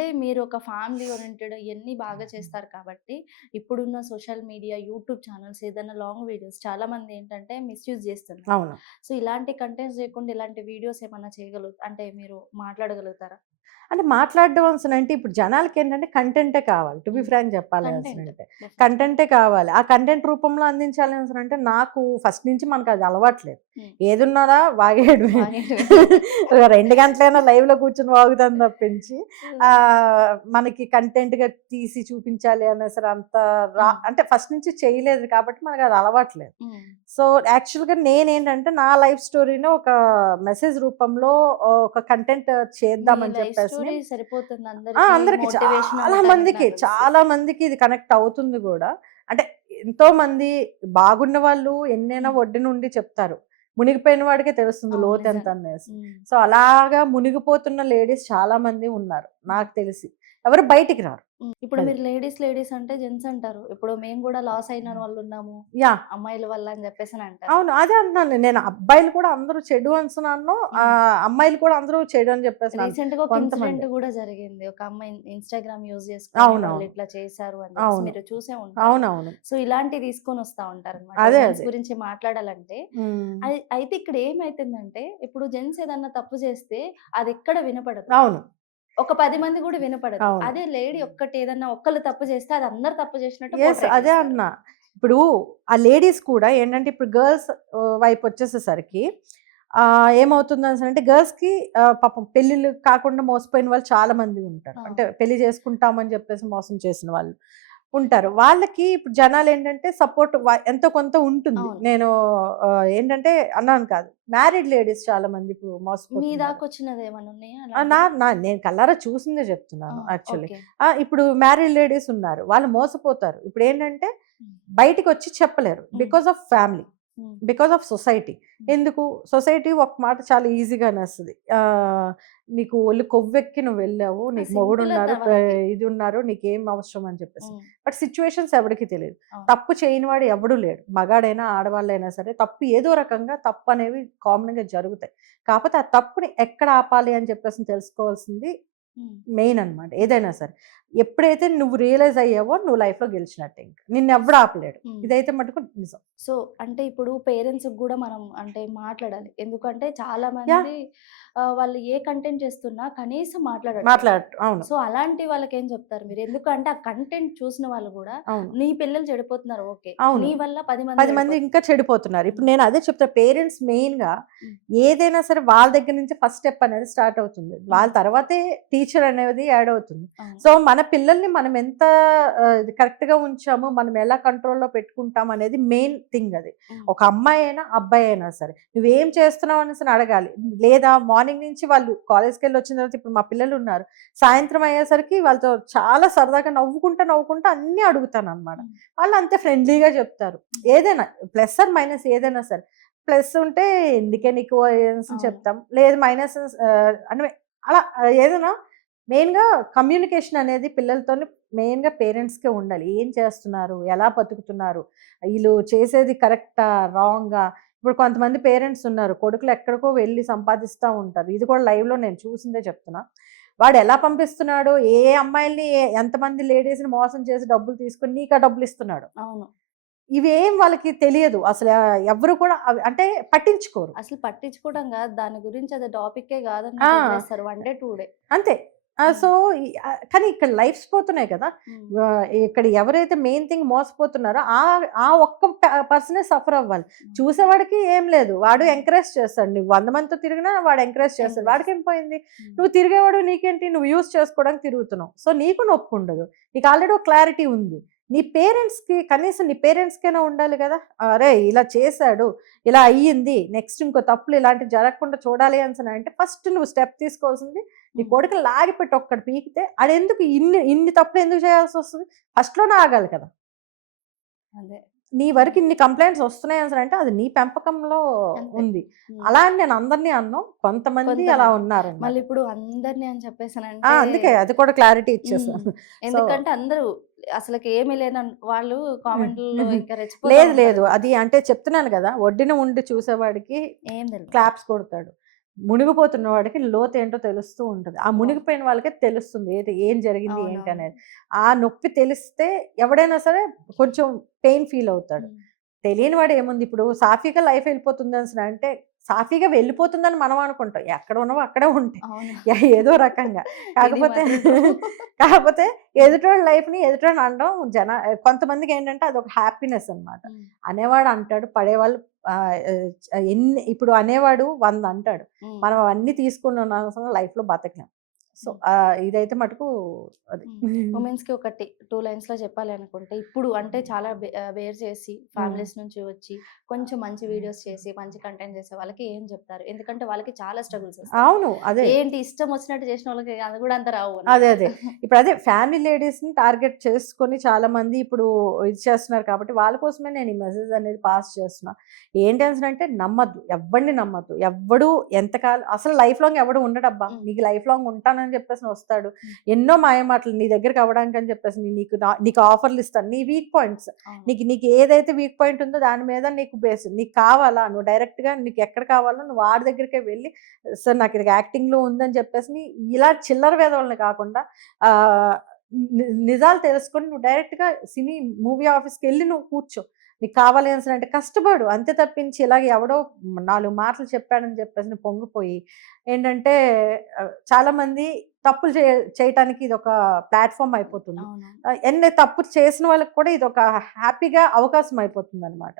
అంటే మీరు ఒక ఫ్యామిలీ ఓరియెంటెడ్ ఇయన్నీ బాగా చేస్తారు కాబట్టి, ఇప్పుడున్న సోషల్ మీడియా, యూట్యూబ్ ఛానెల్స్ ఏదైనా లాంగ్ వీడియోస్ చాలామంది ఏంటంటే మిస్‌యూజ్ జేస్తున్నారు. అవును. సో, ఇలాంటి కంటెంట్స్ చేయకుండా ఇలాంటి వీడియోస్ ఏమన్నా అంటే మీరు మాట్లాడగలుగుతారా? అంటే మాట్లాడడం అనేసనంటే ఇప్పుడు జనాలకేంటంటే కంటెంటే కావాలి. టు బి హ్మ్. ఫ్రాంక్ చెప్పాలి కంటెంట్ అనేసనంటే. డెఫినెట్‌లీ. కంటెంటే కావాలి. ఆ కంటెంట్ రూపంలో అందించాలి అనేసనంటే నాకు ఫస్ట్ నుంచి మనకది అలవాట్లేదు. హ్మ్. ఏదున్నారా వాగేయడమే. వాగేయడమే. 2 గంటలైనా లైవ్‌లో కూర్చొని వాగుతాను తప్పించి హ్మ్. మనకి కంటెంట్‌గా తీసి చూపించాలి అనేసరి అంత హ్మ్. అంటే ఫస్ట్ నుంచి చేయలేదు కాబట్టి మనకది అలవాట్లేదు. హ్మ్. సో, యాక్చువల్‌గా నేనేంటంటే నా లైఫ్ స్టోరీని ఒక మెసేజ్ రూపంలో ఒక కంటెంట్ మీ చేద్దామని లైఫ్ చెప్పేసని స్టోరీ సరిపోతుంది అందరికి అందరికి మోటివేషన్ ఉండటానికి నాకు తెలిసి. చాలా మందికి ఇది కనెక్ట్ అవుతుంది గూడా. అంటే ఎంతోమంది బాగున్న వాళ్ళు ఎన్నైనా హ్మ్. ఒడ్డునుండి చెప్తారు. మునిగిపోయిన వాడికే తెలుస్తుంది అవును. లోతెంత నిజంగా. అనేసి. హ్మ్. సో, అలాగా మునిగిపోతున్న లేడీస్ చాలా మంది ఉన్నారు హ్మ్. నాకు తెలిసి. ఎవరు బయటికి రారు. హ్మ్. ఇప్పుడు అది. మీరు లేడీస్ అంటే జెంట్స్ అంటారు. ఇప్పుడు మేము గూడా లాస్ అయిన వాళ్ళున్నాము. యాహ్! అమ్మాయిల వల్ల అని జెప్పేసని అంటారు. అవును. అదే అంటున్నాను. నేను అబ్బాయిలు కూడా అందరూ చెడు అనేసనను. హ్మ్. అమ్మాయిలు కూడా అందరూ చెడు అని చెప్పేసనను. రీసెంట్‌గా ఒక ఇన్సిడెంట్ కొంతమంది. గూడా జరిగింది. ఒక అమ్మాయి ఇన్‌స్టాగ్రామ్ యూజ్ చేసుకొని వాళ్ళు అవునవును. ఇట్లా చేశారు అని జెప్పేసి అవును. మీరు చూసే ఉంటారు. అవునవును. సో, ఇలాంటివి తీసుకొనొస్తా ఉంటారనమాట. అదే. ఉమెన్స్ అదే. గురించి మాట్లాడాలంటే. హ్మ్. అయితే ఇక్కడ ఏమైతుందంటే ఇప్పుడు జెంట్స్ ఏదన్నా తప్పు చేస్తే అదెక్కడ వినపడదు. అవును. ఒక 10 మంది గూడా వినపడదు. అవును. అదే లేడీ ఒక్కటి ఏదన్నా ఒక్కళ్ళు తప్పు చేస్తే అది అందరూ తప్పు చేసినట్టు యెస్. పోర్ట్రేట్ అదే చేస్తారు. అంటున్నా. ఇప్పుడు ఆ లేడీస్ కూడా ఏంటంటే ఇప్పుడు గర్ల్స్ వైపొచ్చేసేసరికి ఏమవుతుందనేసనంటే గర్ల్స్‌కి పాపం పెళ్ళిళ్ళు కాకుండా మోసపోయిన వాళ్ళు చాలా మంది ఉంటారు. ఆ! అంటే పెళ్లి చేసుకుంటామని చెప్పేసి మోసం చేసిన వాళ్ళు ఉంటారు. వాళ్ళకి ఇప్పుడు జనాలేంటంటే సపోర్ట్ ఎంతో కొంత ఉంటుంది. అవును. నేను ఏంటంటే అన్నాను కాదు. మ్యారీడ్ లేడీస్ చాలా మంది ఇప్పుడు మీ మోసపోతున్నారు. దాకొచ్చినదేమన్నా ఉన్నాయా ఆ! నా అలాంటివి? నా నేను కళ్ళారా చూసిందే ఆ! చెప్తున్నాను యాక్చువల్లీ. ఓకే. ఇప్పుడు మ్యారీడ్ లేడీస్ ఉన్నారు. వాళ్ళు మోసపోతారు. ఇప్పుడేంటంటే హ్మ్. బయటికొచ్చి చెప్పలేరు. హ్మ్. Because of family. హ్మ్. Because of society. హ్మ్. ఎందుకు? సొసైటీ ఒక మాట చాలా ఈజీగా అనేస్తది. నీకు ఒళ్ళు కొవ్వెక్కి నువ్వెళ్ళావు. ఆ! నీకు సింపుల్ మొగుడున్నారు. వాళ్ళకి. ఇది ఉన్నారు. నీకేం అవసరం అని చెప్పేసి. హ్మ్. బట్ సిట్యుయేషన్స్ ఎవరికీ తెలీదు. అవును. తప్పు చేయనివాడు ఎవడు లేడు. మగాడైనా, ఆడవాళ్ళైనా సరే తప్పు ఏదో రకంగా తప్పనేవి కామన్‌గా జరుగుతాయి. కాపోతే ఆ తప్పుని ఎక్కడ ఆపాలి అని చెప్పేసి తెలుసుకోవాల్సింది హ్మ్. మెయిన్ అనమాట. ఏదైనా సరే. ఎప్పుడైతే నువ్వు రియలైజ్ అయ్యావో నువ్వు లైఫ్‌లో గెలిచినట్టే ఇంక. నిన్నెవ్వడు ఆపలేడు. హ్మ్. ఇదైతే మటుకు నిజం. సో, అంటే ఇప్పుడు పేరెంట్స్‌కి గూడా మనం అంటే మాట్లాడాలి. ఎందుకంటే యాహ్! చాలామంది వాళ్ళు ఏ కంటెంట్ చేస్తున్నా కనీసం మాట్లాడట్లేదు. అవును. సో, అలాంటి వాళ్ళకేం చెప్తారు మీరు? ఎందుకంటే ఆ కంటెంట్ చూసిన వాళ్ళు గూడా అవును. నీ పిల్లలు చెడిపోతున్నారు ఓకే. అవును. నీ వల్ల 10 మంది 10 మంది చెడిపోతున్నారు. ఇంకా చెడిపోతున్నారు. ఇప్పుడు హ్మ్. నేను అదే చెప్తా పేరెంట్స్ మెయిన్‌గా హ్మ్. ఏదైనా సరే వాళ్ళ దగ్గర నుంచి ఫస్ట్ స్టెప్ అనేది స్టార్ట్ అవుతుంది. వాళ్ళ హ్మ్. తర్వాతే టీచర్ అనేది యాడ్ అవుతుంది. అవును. సో, మన పిల్లల్ని మనం ఎంత కరెక్ట్‌గా ఉంచామో, మనం ఎలా కంట్రోల్‌లో పెట్టుకుంటాం అనేది మెయిన్ థింగ్ అది. హ్మ్. ఒక అమ్మాయి అయినా, అబ్బాయి అయినా సరే. హ్మ్. నువ్వేం చేస్తున్నావు అనేసని అడగాలి. లేదా మార్నింగ్ నుంచి వాళ్ళు కాలేజ్‌కెళ్ళి వచ్చిన తర్వాత ఇప్పుడు మా పిల్లలున్నారు. సాయంత్రం అయ్యేసరికి వాళ్ళతో చాలా సరదాగా నవ్వుకుంటా అన్నీ అడుగుతాననమాట. హ్మ్. వాళ్ళు అంతే ఫ్రెండ్లీగా చెప్తారు. హ్మ్. ఏదైనా ప్లస్ ఆర్ మైనస్ ఏదైనా సరే. ప్లస్ ఉంటే ఎందుకే నీకు అనేసి అవును. చెప్తాం. లేదు మైనసెస్ అంటే అలా ఏదైనా మెయిన్‌గా కమ్యూనికేషన్ అనేది పిల్లలతోని మెయిన్‌గా పేరెంట్స్‌కే ఉండాలి. ఏం చేస్తున్నారు? ఎలా బతుకుతున్నారు? ఈళ్ళు చేసేది కరెక్టా? రాంగా? ఇప్పుడు కొంతమంది పేరెంట్స్ ఉన్నారు. కొడుకులు ఎక్కడికో వెళ్లి సంపాదిస్తా ఉంటారు. ఇది కూడా లైవ్‌లో నేను చూసిందే చెప్తున్నా. వాడు ఎలా పంపిస్తున్నాడో, ఏ అమ్మాయిల్ని ఎంతమంది లేడీస్‌ని మోసం చేసి డబ్బులు తీసుకొని నీకా డబ్బులిస్తున్నాడు. అవును. ఇవేం వాళ్ళకి తెలియదు. అసల ఎవ్వరు కూడా అంటే పట్టించుకోరు. అసలు పట్టించుకోవడం గాదు. దాని గురించి అది టాపిక్కే ఆ! గాదన్నట్టు వదిలేస్తారు. 1 డే, 2 డే. అంతే. హ్మ్. సో, కానీ ఇక్కడ లైఫ్స్ పోతున్నాయి కదా! హ్మ్. ఇక్కడ ఎవరైతే మెయిన్ థింగ్ మోసపోతున్నారో ఆ ఒక్క పర్సనే సఫర్ అవ్వాలి. హ్మ్. చూసేవాడికి ఏం లేదు. వాడు హ్మ్. ఎంకరేజ్ చేస్తాడు. నువ్వు 100 మందితో తిరిగినా వాడు ఎంకరేజ్ చేస్తాడు. ఎంకరేజ్ వాడికేం పోయింది? హ్మ్. నువ్వు తిరిగేవాడు నీకేంటి? నువ్వు యూజ్ చేసుకోవడానికి తిరుగుతున్నావు. సో, నీకు నొప్పుండదు. నీకు ఆల్రెడీ ఒక క్లారిటీ ఉంది. నీ పేరెంట్స్‌కి కనీసం నీ పేరెంట్స్‌కైనా ఉండాలి గదా! అరేయ్! ఇలా చేశాడు. ఇలా అయ్యింది. నెక్స్ట్ ఇంకో తప్పులు ఇలాంటివి జరగకుండా చూడాలి అనేసనంటే ఫస్ట్ నువ్వు స్టెప్ తీసుకోవాల్సింది నీ హ్మ్. కొడుకుని లాగిపెట్టి ఒక్కటి పీకితే ఆడెందుకు ఇన్ని తప్పులు ఎందుకు చేయాల్సొస్తది? ఫస్ట్‌లోనే ఆగాలి కదా! అదే. నీ హ్మ్. వరకు ఇన్ని కంప్లెయింట్స్ వస్తున్నాయి అనేసనంటే అది నీ పెంపకంలో అంతే. ఉంది. హ్మ్. అలా అని నేను అందరిని అనను. కొంతమంది అలా కొంతమంది. ఉన్నారనమాట. మళ్ళిప్పుడు అందరిని అని చెప్పేసనంటే అందుకే అది కూడా క్లారిటీ హ్మ్. ఇచ్చేసాను. సో ఎందుకంటే అందరూ అసలకి ఏమి లేనన్ వాళ్ళు కామెంట్‌లలో ఇంకా రెచ్చిపోతా లేదు. లేదు. ఉంటారనమాట. అది అంటే చెప్తున్నాను గదా! ఒడ్డిన ఉండి చూసేవాడికి ఏం తెలవదు. క్లాప్స్ కొడతాడు. మునిగిపోతున్న వాడికి లోతు ఏంటో తెలుస్తూ ఉంటది. ఆ అవును. మునిగిపోయిన వాళ్ళకే తెలుస్తుంది ఏం జరిగింది ఏంటి అవునవును. అనేది. ఆ నొప్పి తెలిస్తే ఎవడైనా సరే కొంచెం పెయిన్ ఫీల్ అవుతాడు. హ్మ్. తెలియని వాడు ఏముంది ఇప్పుడు సాఫీగా లైఫ్ వెళ్ళిపోతుందనేసి అంటే సాఫీగా వెళ్ళిపోతుందని మనం అనుకుంటాం. ఎక్కడ ఉన్నావో అక్కడే ఉంటాయి. అవును. ఏదో రకంగా. ఇది కాకపోతే మాత్రం ట్రూ. కాకపోతే హ్మ్. ఎదుటోడి లైఫ్‌ని ఎదుటోడిని అనడం కొంతమందికేంటంటే అదొక హ్యాపీనెస్ అనమాట. హ్మ్. అనేవాడు అంటాడు, పడేవాళ్ళు ఇప్పుడు అనేవాడు 100 అంటాడు. హ్మ్. మనం అవన్నీ తీసుకొని ఉన్నవసరం లైఫ్‌లో బతకలేం. సో, హ్మ్. ఇదైతే మటుకు అది. హ్మ్. ఉమెన్స్‌కి ఒకటి 2 లైన్స్‌లో చెప్పాలి అనుకుంటే, ఇప్పుడు అంటే చాలా వేర్ చేసి హ్మ్. ఫ్యామిలీస్ నుంచి వచ్చి, కొంచెం మంచి వీడియోస్ చేసి, మంచి కంటెంట్ చేసే వాళ్ళకి ఏం చెప్తారు? ఎందుకంటే వాళ్ళకి చాలా స్ట్రగుల్స్ వస్తాయి. అవును. అదే. ఏంటి ఇష్టం వచ్చినట్టు చేసినోళ్ళకి అది కూడా అంత రావు అదే. అన్నమాట. అదే. ఇప్పుడదే ఫ్యామిలీ లేడీస్‌ని టార్గెట్ చేసుకొని చాలామంది ఇప్పుడు ఇది చేస్తున్నారు కాబట్టి, వాళ్ళ కోసమే నేను ఈ మెసేజ్ అనేది పాస్ చేస్తున్నా. ఏంటనేసనంటే నమ్మద్దు. ఎవ్వడిని నమ్మద్దు. ఎవ్వడు ఎంతకాలం అసలు లైఫ్ లాంగ్ ఎవడు ఉండడబ్బా! హ్మ్. నీకు లైఫ్ లాంగ్ ఉంటానని చెప్పేసి వస్తాడు. హ్మ్. ఎన్నో మాయమాటలు నీ దగ్గరికి అవ్వడానికని చెప్పేసి నీకు ఆఫర్‌లు ఇస్తాను. నీ వీక్ పాయింట్స్ అవును. నీకు ఏదైతే వీక్ పాయింట్ ఉందో దాని మీద నీకు బేస్ నీకు కావాలా? నువ్వు డైరెక్ట్‌గా నీకు ఎక్కడ కావాలో నువ్వు వాడి దగ్గరికే వెళ్లి సార్ నాకు ఇది యాక్టింగ్‌లో ఉందని చెప్పేసి ఇలా చిల్లర వేధవలని కాకుండా ఆహ్, నిజాలు తెలుసుకొని నువ్వు డైరెక్ట్‌గా మూవీ ఆఫీస్‌కెళ్ళి నువ్వు కూర్చో. నీకు కావాలి అనేసనంటే కష్టపడు. అంతే తప్పించి ఇలాగ ఎవడో 4 మాటలు చెప్పాడని చెప్పేసి నువ్వు పొంగిపోయి ఏంటంటే చాలామంది తప్పులు చేయటానికి ఇదొక ప్లాట్‌ఫార్మ్ అయిపోతుంది. అవును. ఎన్ని తప్పులు చేసిన వాళ్ళకి కూడా ఇదొక హ్యాపీగా అవకాశం అయిపోతుందనమాట.